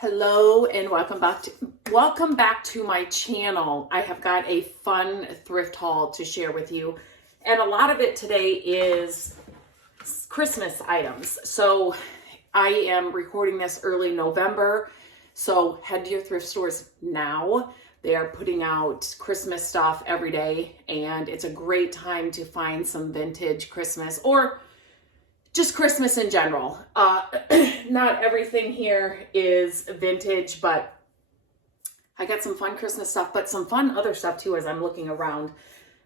Hello and welcome back to my channel. I have got a fun thrift haul to share with you, and a lot of it today is Christmas items. So I am recording this early November, so head to your thrift stores now. They are putting out Christmas stuff every day, and it's a great time to find some vintage Christmas or just Christmas in general. Not everything here is vintage, but I got some fun Christmas stuff, but some fun other stuff too. As I'm looking around,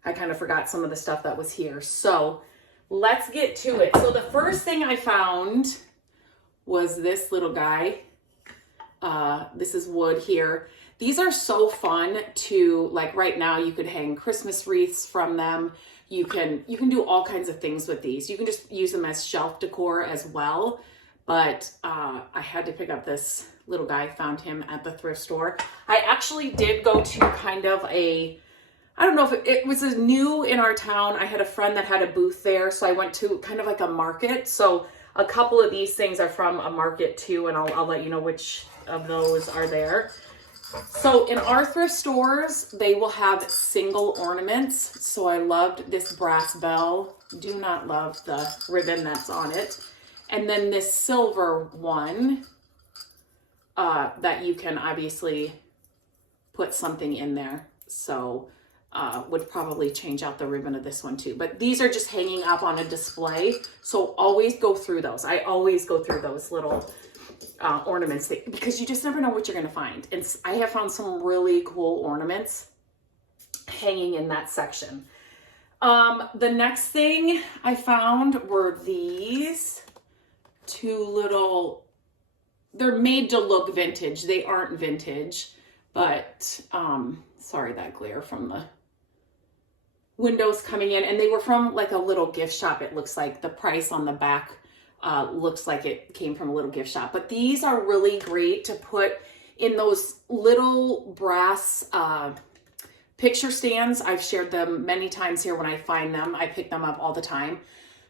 I kind of forgot some of the stuff that was here. So let's get to it. So the first thing I found was this little guy. This is wood here. These are so fun to, like, right now you could hang Christmas wreaths from them. You can do all kinds of things with these. You can just use them as shelf decor as well. But I had to pick up this little guy. Found him at the thrift store. I actually did go to kind of I don't know if it was new in our town. I had a friend that had a booth there, so I went to kind of like a market. So a couple of these things are from a market too, and I'll let you know which of those are there. So in our thrift stores, they will have single ornaments. So I loved this brass bell. Do not love the ribbon that's on it. And then this silver one that you can obviously put something in there. So would probably change out the ribbon of this one too. But these are just hanging up on a display. So always go through those. I always go through those little ornaments because you just never know what you're going to find. And I have found some really cool ornaments hanging in that section. The next thing I found were these two little, they're made to look vintage. They aren't vintage, but sorry, that glare from the windows coming in. And they were from like a little gift shop. It looks like the price on the back looks like it came from a little gift shop. But these are really great to put in those little brass picture stands. I've shared them many times here when I find them. I pick them up all the time.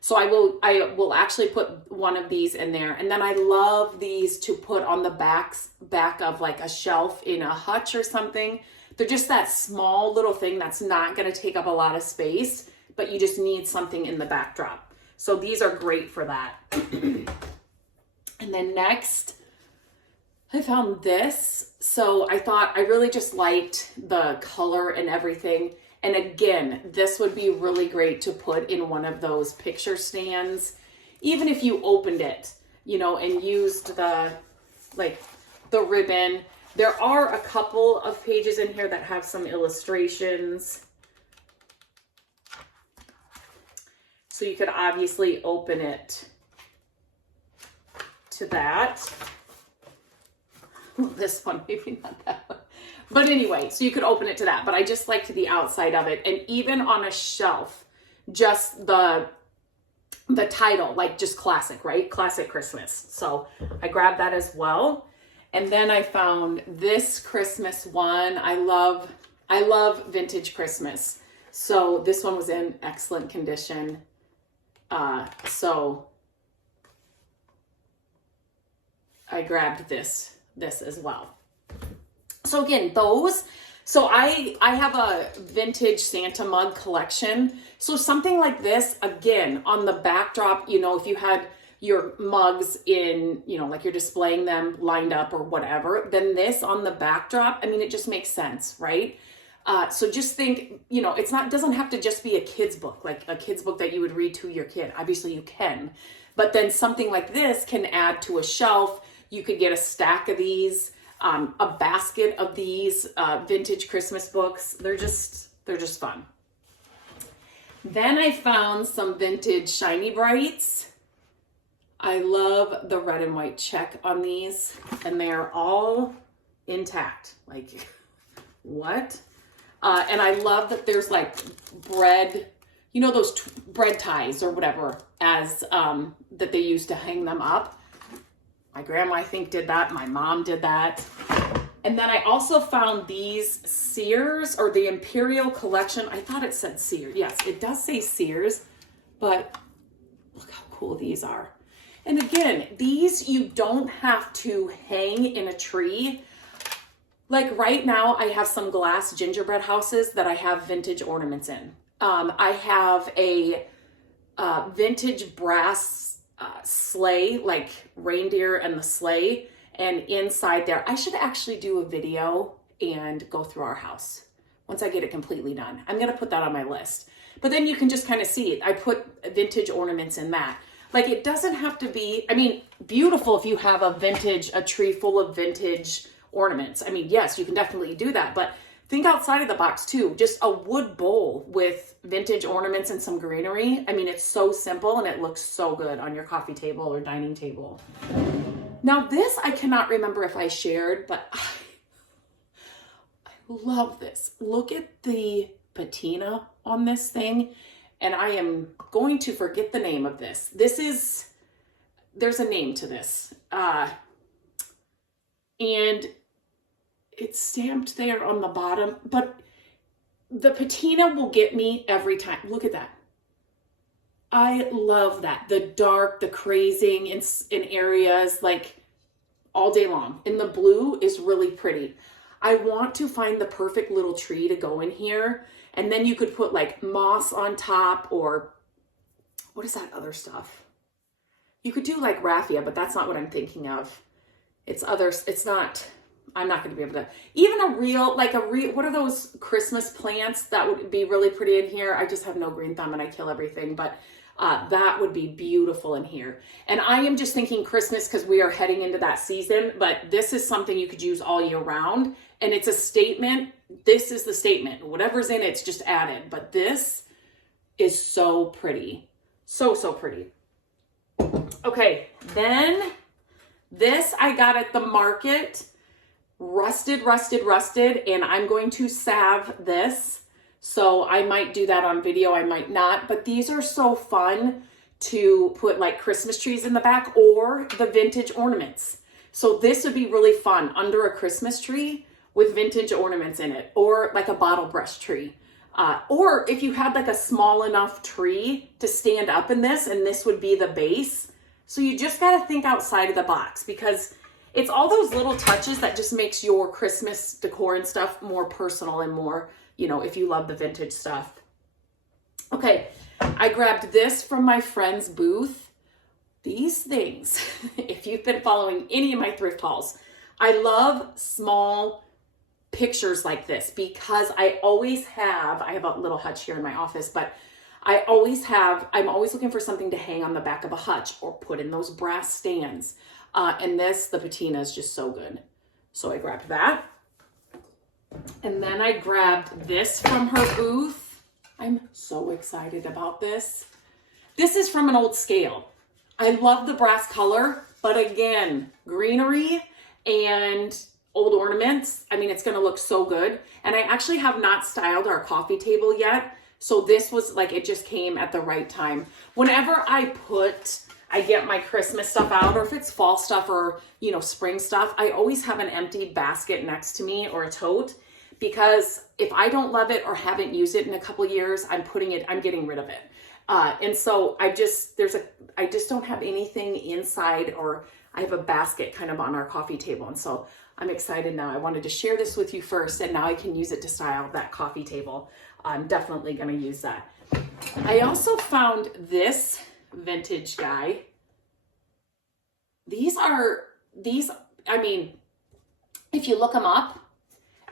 So I will actually put one of these in there. And then I love these to put on the back of like a shelf in a hutch or something. They're just that small little thing that's not going to take up a lot of space, but you just need something in the backdrop. So these are great for that. And then next, I found this. So I thought I really just liked the color and everything. And again, this would be really great to put in one of those picture stands, even if you opened it, and used the ribbon. There are a couple of pages in here that have some illustrations. So you could obviously open it to that. This one, maybe not that one. But anyway, so you could open it to that. But I just liked the outside of it. And even on a shelf, just the title, like just classic, right? Classic Christmas. So I grabbed that as well. And then I found this Christmas one. I love vintage Christmas. So this one was in excellent condition. So I grabbed this as well. So again, so I have a vintage Santa mug collection. So something like this, again, on the backdrop, if you had your mugs in, like you're displaying them lined up or whatever, then this on the backdrop, it just makes sense, right? So just think, it doesn't have to just be a kid's book, like a kid's book that you would read to your kid. Obviously you can, but then something like this can add to a shelf. You could get a stack of these, a basket of these vintage Christmas books. They're just fun. Then I found some vintage Shiny Brights. I love the red and white check on these, and they are all intact. Like, what? And I love that there's like bread, those bread ties or whatever, as that they use to hang them up. My grandma, I think, did that. My mom did that. And then I also found these Sears, or the Imperial Collection. I thought it said Sears. Yes, it does say Sears, but look how cool these are. And again, these you don't have to hang in a tree. Like right now, I have some glass gingerbread houses that I have vintage ornaments in. I have a vintage brass sleigh, like reindeer and the sleigh. And inside there, I should actually do a video and go through our house once I get it completely done. I'm gonna put that on my list. But then you can just kind of see it. I put vintage ornaments in that. Like it doesn't have to be, I mean, beautiful if you have a tree full of vintage ornaments. I mean, yes, you can definitely do that, but think outside of the box too. Just a wood bowl with vintage ornaments and some greenery. I mean, it's so simple and it looks so good on your coffee table or dining table. Now this, I cannot remember if I shared, but I love this. Look at the patina on this thing. And I am going to forget the name of this. There's a name to this. And it's stamped there on the bottom, but the patina will get me every time. Look at that. I love that. The dark, the crazing in areas like all day long. And the blue is really pretty. I want to find the perfect little tree to go in here. And then you could put like moss on top, or what is that other stuff? You could do like raffia, but that's not what I'm thinking of. I'm not going to be able to, even what are those Christmas plants that would be really pretty in here? I just have no green thumb and I kill everything, but that would be beautiful in here. And I am just thinking Christmas because we are heading into that season, but this is something you could use all year round. And it's a statement. This is the statement. Whatever's in it's just added. But this is so pretty. So, so pretty. Okay, then this I got at the market. Rusted. And I'm going to salve this. So I might do that on video. I might not. But these are so fun to put like Christmas trees in the back or the vintage ornaments. So this would be really fun under a Christmas tree with vintage ornaments in it, or like a bottle brush tree. Or if you had like a small enough tree to stand up in this, and this would be the base. So you just got to think outside of the box, because it's all those little touches that just makes your Christmas decor and stuff more personal and more, if you love the vintage stuff. Okay, I grabbed this from my friend's booth. These things, if you've been following any of my thrift hauls, I love small pictures like this because I have a little hutch here in my office, but I'm always looking for something to hang on the back of a hutch or put in those brass stands. And the patina is just so good. So I grabbed that. And then I grabbed this from her booth. I'm so excited about this. This is from an old scale. I love the brass color, but again, greenery and old ornaments. I mean, it's going to look so good. And I actually have not styled our coffee table yet. So this was like, it just came at the right time. Whenever I get my Christmas stuff out, or if it's fall stuff or, spring stuff, I always have an empty basket next to me or a tote, because if I don't love it or haven't used it in a couple years, I'm getting rid of it. And so I just don't have anything inside, or I have a basket kind of on our coffee table. And so I'm excited now. I wanted to share this with you first, and now I can use it to style that coffee table. I'm definitely going to use that. I also found this vintage guy. These, I mean, if you look them up,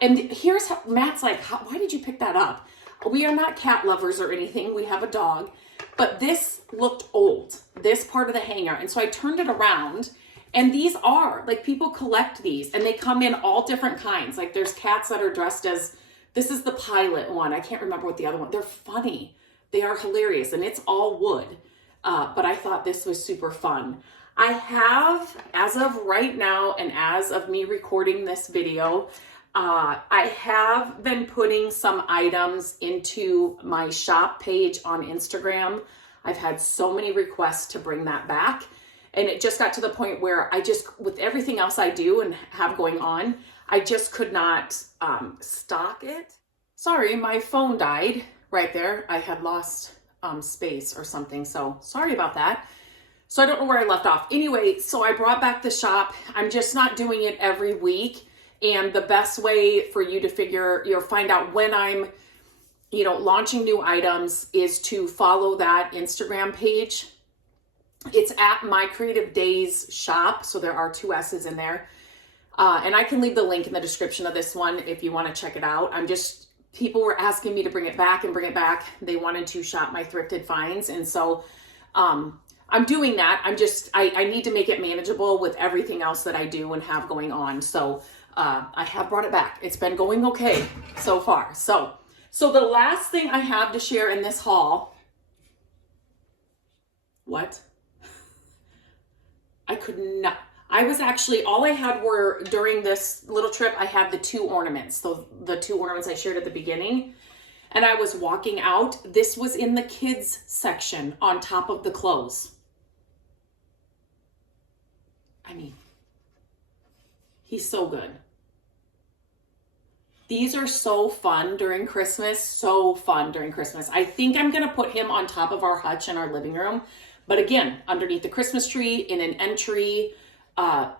and here's how Matt's like, why did you pick that up? We are not cat lovers or anything. We have a dog, but this looked old, this part of the hanger. And so I turned it around, and these are like, people collect these and they come in all different kinds. Like there's cats that are dressed as, this is the pilot one. I can't remember what the other one, they're funny. They are hilarious, and it's all wood. But I thought this was super fun. I have, as of right now, and as of me recording this video, I have been putting some items into my shop page on Instagram. I've had so many requests to bring that back. And it just got to the point where with everything else I do and have going on, I just could not stock it. Sorry, my phone died right there. I had lost space or something. So sorry about that. So I don't know where I left off. Anyway, so I brought back the shop. I'm just not doing it every week. And the best way for you to find out when I'm, launching new items is to follow that Instagram page. It's at My Creative Days Shop. So there are 2 S's in there. And I can leave the link in the description of this one if you want to check it out. People were asking me to bring it back. They wanted to shop my thrifted finds. And so, I'm doing that. I need to make it manageable with everything else that I do and have going on. So, I have brought it back. It's been going okay so far. So the last thing I have to share in this haul, all I had were, during this little trip, I had the 2 ornaments. So the 2 ornaments I shared at the beginning, and I was walking out. This was in the kids section on top of the clothes. I mean, he's so good. These are so fun during Christmas. I think I'm going to put him on top of our hutch in our living room. But again, underneath the Christmas tree, in an entry,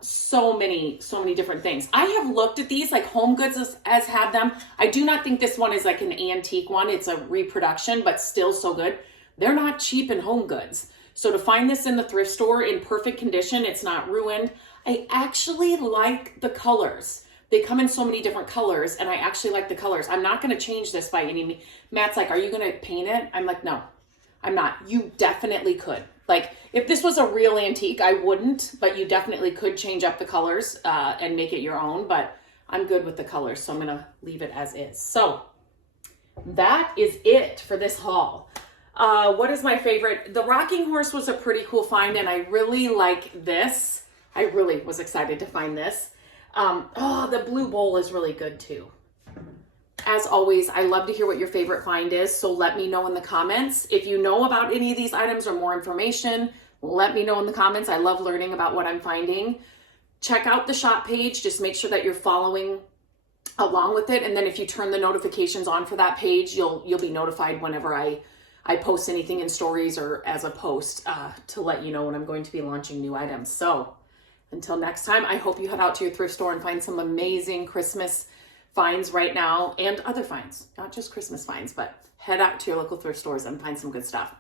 so many different things. I have looked at these, like Home Goods has had them. I do not think this one is like an antique one. It's a reproduction, but still so good. They're not cheap in Home Goods. So to find this in the thrift store in perfect condition, it's not ruined. I actually like the colors. They come in so many different colors, and I actually like the colors. I'm not going to change this by any means. Matt's like, are you going to paint it? I'm like, no, I'm not. You definitely could. Like, if this was a real antique, I wouldn't, but you definitely could change up the colors and make it your own, but I'm good with the colors, so I'm going to leave it as is. So that is it for this haul. What is my favorite? The rocking horse was a pretty cool find, and I really like this. I really was excited to find this. The blue bowl is really good too. As always, I love to hear what your favorite find is, so let me know in the comments. If you know about any of these items or more information, let me know in the comments. I love learning about what I'm finding. Check out the shop page. Just make sure that you're following along with it, and then if you turn the notifications on for that page, you'll be notified whenever I post anything in stories or as a post to let you know when I'm going to be launching new items. So until next time, I hope you head out to your thrift store and find some amazing Christmas finds right now, and other finds, not just Christmas finds, but head out to your local thrift stores and find some good stuff.